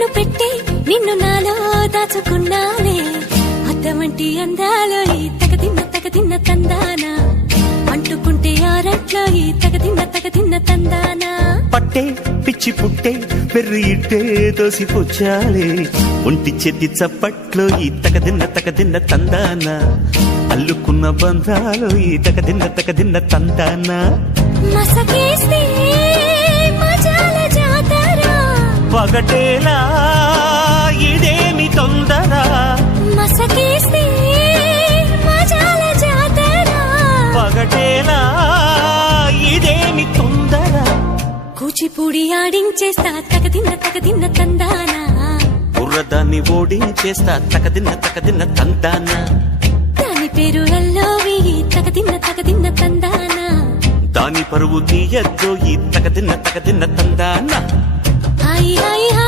కన్ను పెట్టి నిన్ను నాలో దాచుకున్నానే అద్దమంటి అందాలో ఈ తగదిన్న తందానా అంటుకుంటే ఆరట్లో ఈ తగదిన్న తందానా పట్టే పిచ్చి పుట్టే పెర్రి ఇట్టే దోసిపుచ్చాలే ఒంటి చెద్ది చప్పట్లో ఈ తగదిన్న తందానా అల్లుకున్న బంధాలు ఈ తగదిన్న తందానా మసకేస్తే మజాల జాతర పగటేలా ఇదేమి తొందర మసకేస్తే మజాల జాతర పగటేలా ఇదేమి తొందర కూచిపూడి ఆడించేస్తా తగదిన్న తందానా బుర్రదాన్ని ఓడించేస్తా తగదిన్న తందానా దాని పేరు అల్లోవి తగదిన్న తందానా దాని పరువు తీయద్దు ఈ తగదిన్న తందానా హాయ్ హాయ్ హాయ్